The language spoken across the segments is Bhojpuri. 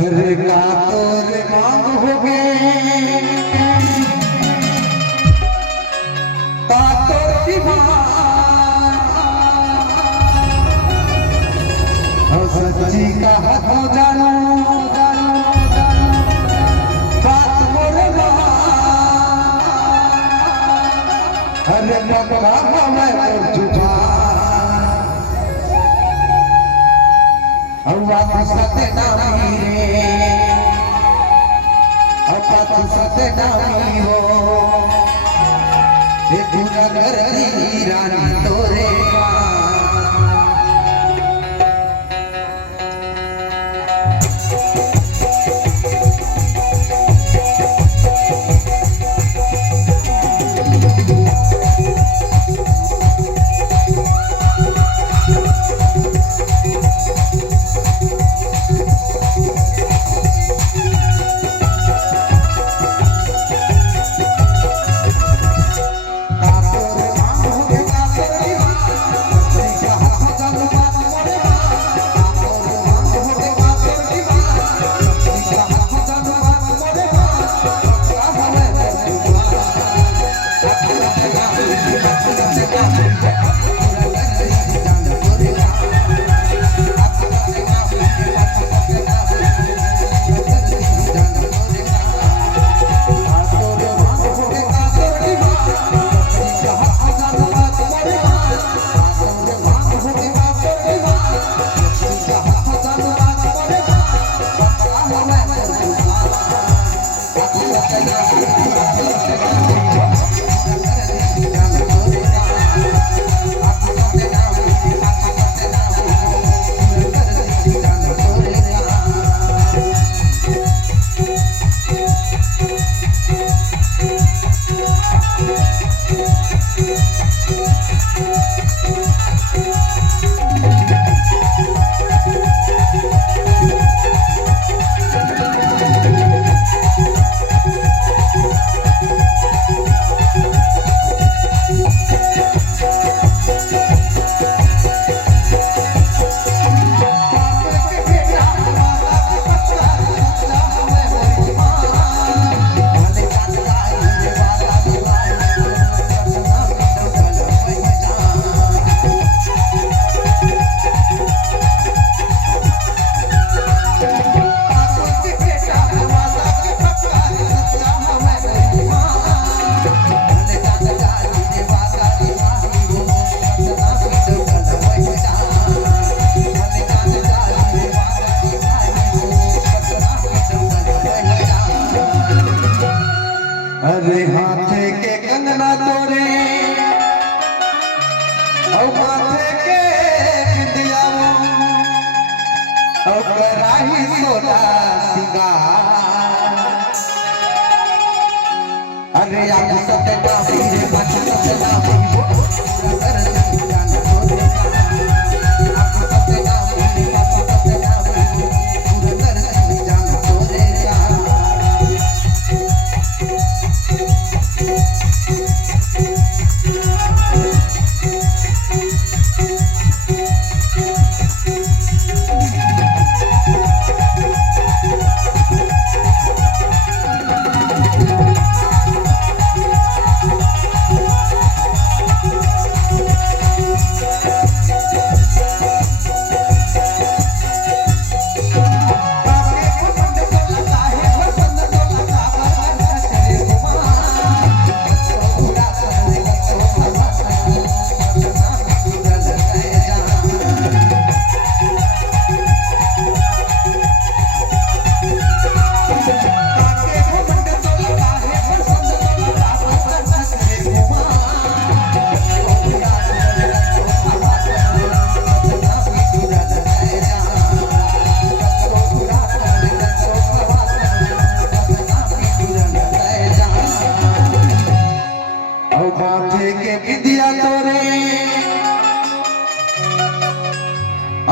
अरे का तोर मांग हो गए का तोर दीवार सच्ची का हाथ जानो बात मोरे अरे पगला मैं और जुझा बात सत्य नामी रे बात सत्य नामी हो ये पूरा कर दी रानी तोरे अरे हाथे के कंगना तोरे और माथे के बिंदिया और कराही सोना सिंगार अरे आप सत्य का वीर बच सत्य का माथे के विद्या तोरे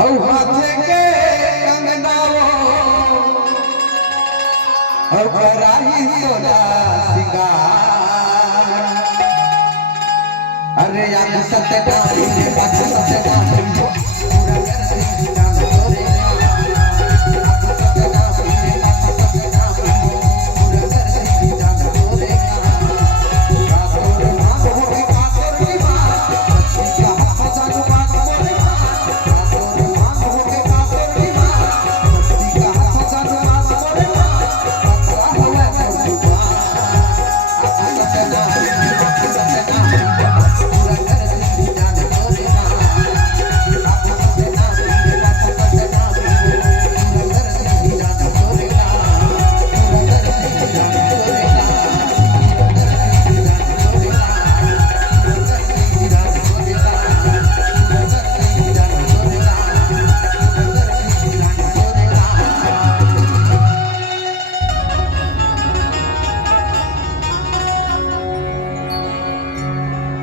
और हाथे के कंगनाओ और कराही सोना सिंगार अरे याद सत्य नारी